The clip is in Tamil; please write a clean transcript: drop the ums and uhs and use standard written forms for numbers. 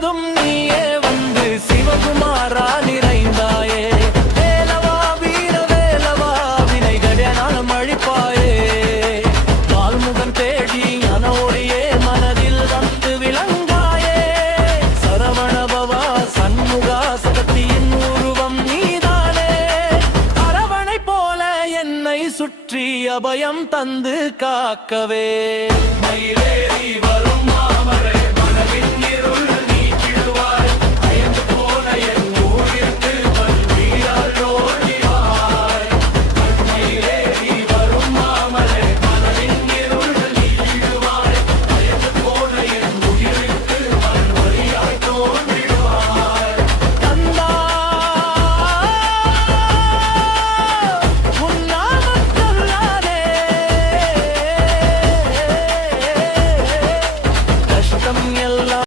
முழுதும் நீயே வந்து சிவகுமாரா நிறைந்தாயே. வேலவா வீர வேலவா வினைகடனாலும் அழிப்பாயே. பால்முகன் தேடி ஞானோடியே மனதில் வந்து விளங்காயே. சரவணபவா சண்முகா சக்தியின் உருவம் நீதானே. அரவணை போல என்னை சுற்றி அபயம் தந்து காக்கவே. மயிலேறி வரும் மாமரை மனதின் இருள் நீக்கிடுவாய். அயர்ந்து போன என் ஊரிற்கு வீரால் ஓடிவாய். மயிலேறி வரும் மாமரை மனதின் இருள் நீக்கிடுவாய். அயர்ந்து போன என் உயிருக்கு வழியாய் தோன்றிடுவாய். கந்தா உன் நாமம் சொல்லாதே. கஷ்டம் எல்லாம்